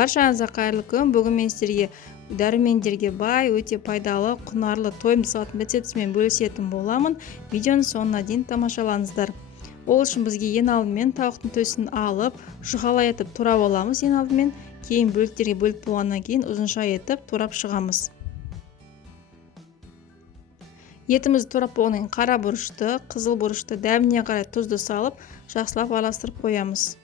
Баршаңызға қайырлы күн. Бүгін мен сіздерге дәрумендерге бай, өте пайдалы, құнарлы тойым салатын рецептімен бөлісетін боламын. Видеоны соңына дейін тамашалаңыздар. Ол үшін бізге ең алдымен тауықтың төсін алып, жұқалай етіп турап аламыз. Ең алдымен кейін бөліктерге бөліп болғаннан кейін ұзынша етіп турап шығамыз. Етімізді турап болғаннан кейін қара бұрышты, қызыл бұрышты, дәміне қарай тұзды салып, жақсылап араластырып қоямыз.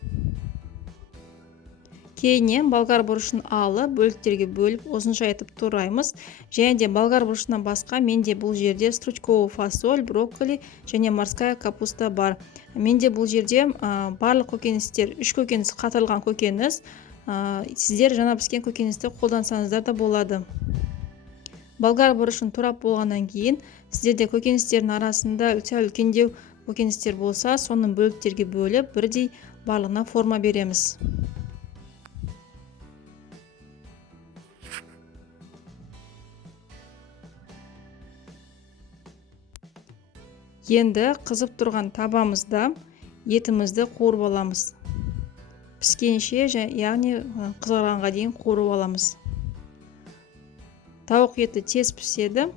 Кейіннен болгар бұрышын алып, бөліктерге бөліп, ұзынша етіп тураймыз. Және де болгар бұрышынан басқа менде бұл жерде стручковый фасоль, брокколи және морская капуста бар. Менде бұл жерде барлық көкөністер, 3 көкөніс қатырылған көкөніс. Сіздер жаңа піскен көкөністі қолдансаңыздар да болады. Болгар бұрышын турап болғаннан кейін, сіздерде көкөністердің арасында үлкендеу көкөністер болса, соның бөліктерге бөліп, бірдей барлығына форма береміз. Енді қызып тұрған табамызда етімізді қуырып аламыз. Піскенше, яғни қызарғанға дейін қуырып аламыз. Тауық еті тез піседі.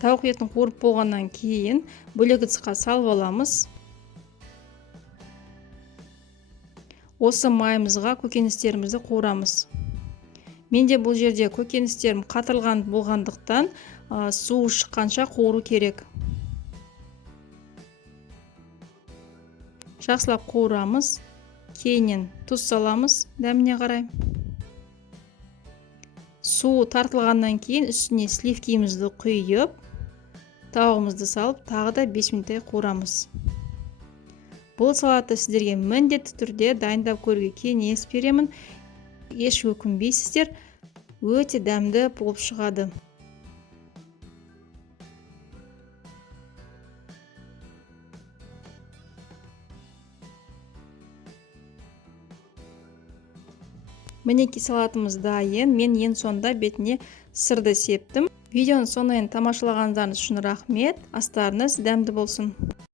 Тауық етін қуырып болғаннан кейін бөлек ыдысқа салып аламыз. Осы майымызға көкөністерімізді қуырамыз. Менде бұл жерде көкөністерім қатырылған болғандықтан су шыққанша қуыру керек. Жақсылап қуырамыз. Кейіннен тұз саламыз дәміне қарай. Су тартылғаннан кейін үстіне сливкимізді құйып, тауығымызды салып, тағы да 5 минуттай қуырамыз. Бұл салатты сіздерге міндетті түрде дайындап көруге кеңес беремін. Еш өкінбейсіздер, өте дәмді болып шығады. Мінекей салатымыз дайын. Мен ең соңында бетіне сырды септім. Видеоны соңына дейін тамашалағандарыңыз үшін рахмет. Астарыңыз дәмді болсын.